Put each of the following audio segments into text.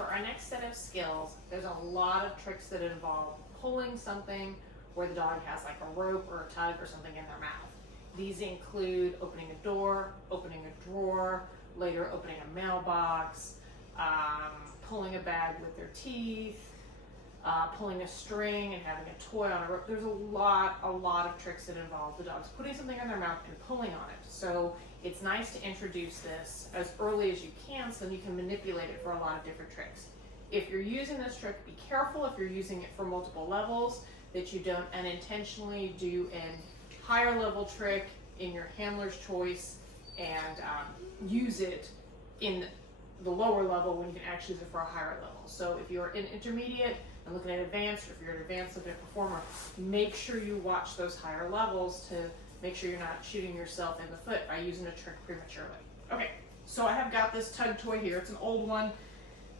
for our next set of skills, there's a lot of tricks that involve pulling something where the dog has like a rope or a tug or something in their mouth. These include opening a door, opening a drawer, later opening a mailbox, pulling a bag with their teeth, pulling a string and having a toy on a rope. There's a lot of tricks that involve the dogs putting something in their mouth and pulling on it. So it's nice to introduce this as early as you can so then you can manipulate it for a lot of different tricks. If you're using this trick, be careful if you're using it for multiple levels that you don't unintentionally do an higher level trick in your handler's choice and use it in the lower level when you can actually use it for a higher level. So if you're in intermediate and looking at advanced, or if you're an advanced looking at performer, make sure you watch those higher levels to make sure you're not shooting yourself in the foot by using a trick prematurely. Okay, so I have got this tug toy here. It's an old one.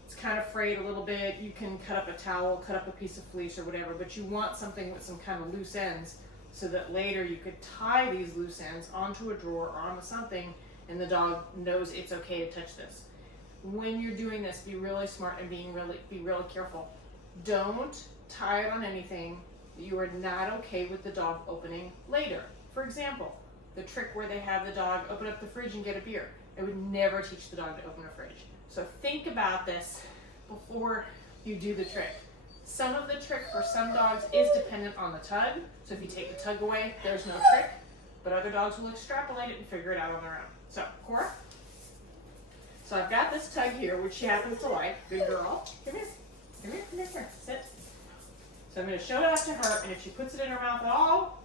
It's kind of frayed a little bit. You can cut up a towel, cut up a piece of fleece or whatever, but you want something with some kind of loose ends so that later you could tie these loose ends onto a drawer or onto something and the dog knows it's okay to touch this. When you're doing this, be really smart and be really careful. Don't tie it on anything that you are not okay with the dog opening later. For example, the trick where they have the dog open up the fridge and get a beer. I would never teach the dog to open a fridge. So think about this before you do the trick. Some of the trick for some dogs is dependent on the tug. So if you take the tug away, there's no trick. But other dogs will extrapolate it and figure it out on their own. So, Cora. So I've got this tug here, which she happens to like. Good girl. Come here. Come here, come here, come here. Sit. So I'm going to show it out to her, and if she puts it in her mouth at all,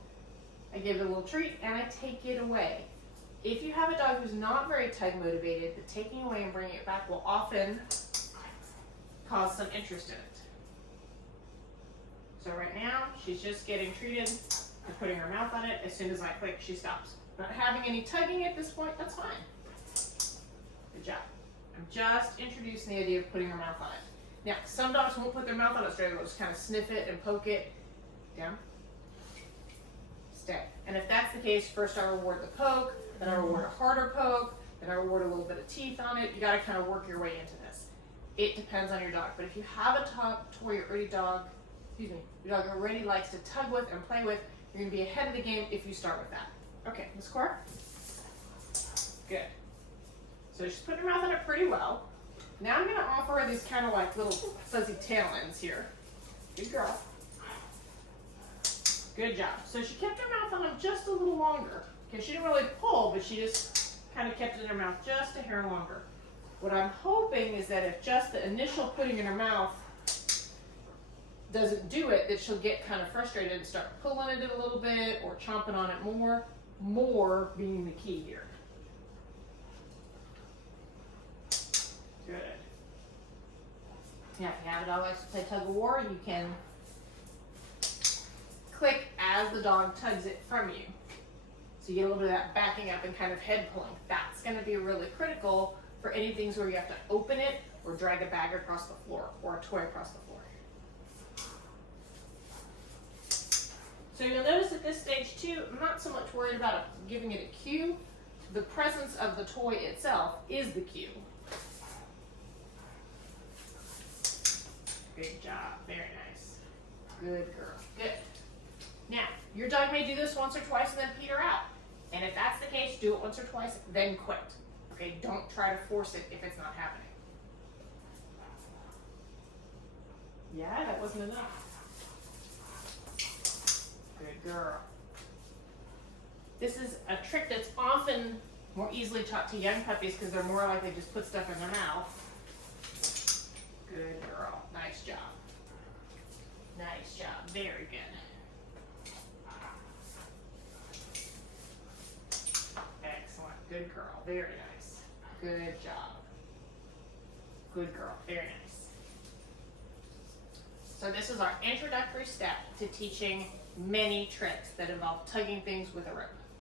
I give it a little treat, and I take it away. If you have a dog who's not very tug motivated, the taking away and bringing it back will often cause some interest in it. So right now, she's just getting treated and putting her mouth on it. As soon as I click, she stops. Not having any tugging at this point, that's fine. Good job. I'm just introducing the idea of putting her mouth on it. Now, some dogs won't put their mouth on it straight away. They'll just kind of sniff it and poke it. Down. Stay. And if that's the case, first I reward the poke, then I reward a harder poke, then I reward a little bit of teeth on it. You got to kind of work your way into this. It depends on your dog. But if you have a toy your dog already likes to tug with and play with, you're going to be ahead of the game if you start with that. Okay, Miss Cora? Good. So she's putting her mouth on it pretty well. Now I'm going to offer her these kind of like little fuzzy tail ends here. Good girl. Good job. So she kept her mouth on them just a little longer. Okay, she didn't really pull, but she just kind of kept it in her mouth just a hair longer. What I'm hoping is that if just the initial putting in her mouth doesn't do it, that she'll get kind of frustrated and start pulling at it a little bit or chomping on it more. More being the key here. Good. Now, if you have a dog that likes to play tug of war, you can click as the dog tugs it from you. So you get a little bit of that backing up and kind of head pulling. That's going to be really critical for any things where you have to open it or drag a bag across the floor or a toy across the floor. So you'll notice at this stage too, I'm not so much worried about giving it a cue. The presence of the toy itself is the cue. Good job. Very nice. Good girl. Good. Now, your dog may do this once or twice and then peter out. And if that's the case, do it once or twice, then quit. Okay, don't try to force it if it's not happening. Yeah, that wasn't enough. Good girl. This is a trick that's often more easily taught to young puppies because they're more likely to just put stuff in their mouth. Good girl. Nice job. Nice job. Very good. Excellent. Good girl. Very nice. Good job. Good girl. Very nice. So this is our introductory step to teaching many tricks that involve tugging things with a rope.